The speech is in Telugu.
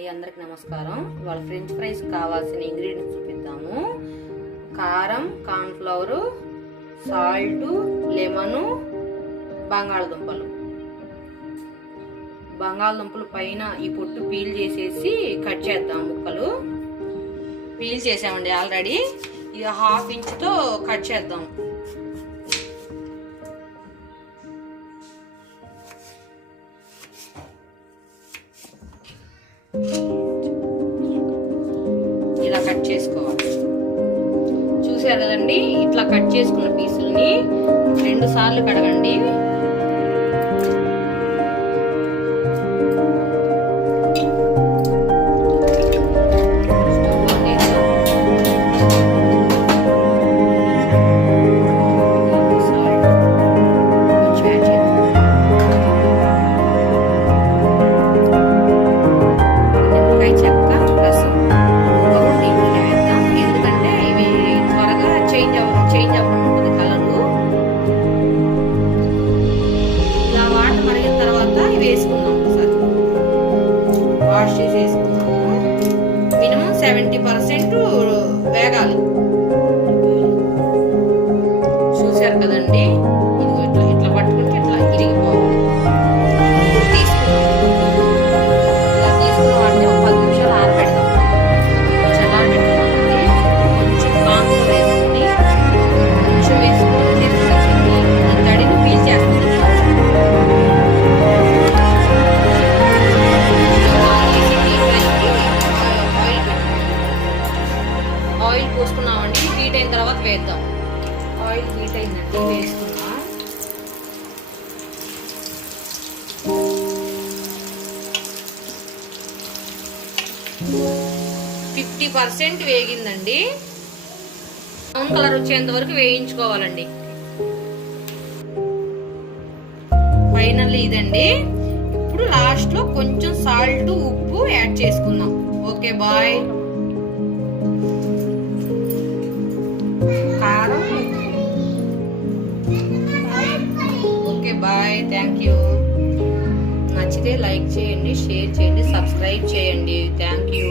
అండి, అందరికి నమస్కారం. ఇవాళ ఫ్రెంచ్ ఫ్రైస్ కావాల్సిన ఇంగ్రీడియంట్స్ చూపిద్దాము. కారం, కార్న్ఫ్లవర్, సాల్ట్, లెమను, బంగాళదుంపలు పైన ఈ పొట్టు పీల్ చేసేసి కట్ చేద్దాం. ముక్కలు పీల్ చేసామండి ఆల్రెడీ. ఇది 1/2 ఇంచుతో కట్ చేద్దాం. ఇలా కట్ చేసుకోవాలి. చూసారు కదండి, ఇట్లా కట్ చేసుకున్న పీసుల్ని 2 సార్లు కడగండి. వాష్ చేసేసుకున్నాము. మినిమం 70% వేగాలి. చూసారు కదండి, ఇదిగో ఇట్లా ఇట్లా పట్టుకుంటే ఇట్లా ఇరిగిపోవాలి. తీసుకున్న వాటిని ఒక 10 నిమిషాలు ఆరబెడదాం. చల్లారబెట్టుకోవాలి. కొంచెం కాంతో వేసుకొని తడిని పీల్ చేస్తుంది. ఆయిల్ పోసుకున్నామండి. హీట్ అయిన తర్వాత వేద్దాం. ఆయిల్ హీట్ అయిందండి, వేసుకున్నాం. ఫిఫ్టీ 50% వేగిందండి. బ్రౌన్ కలర్ వచ్చేంత వరకు వేయించుకోవాలండి. ఫైనల్ ఇదండి. ఇప్పుడు లాస్ట్ లో కొంచెం సాల్ట్, ఉప్పు యాడ్ చేసుకుందాం. Okay bye. కారం, ఓకే బాయ్. Thank you. నచ్చితే లైక్ చేయండి, షేర్ చేయండి, సబ్స్క్రైబ్ చేయండి. Thank you.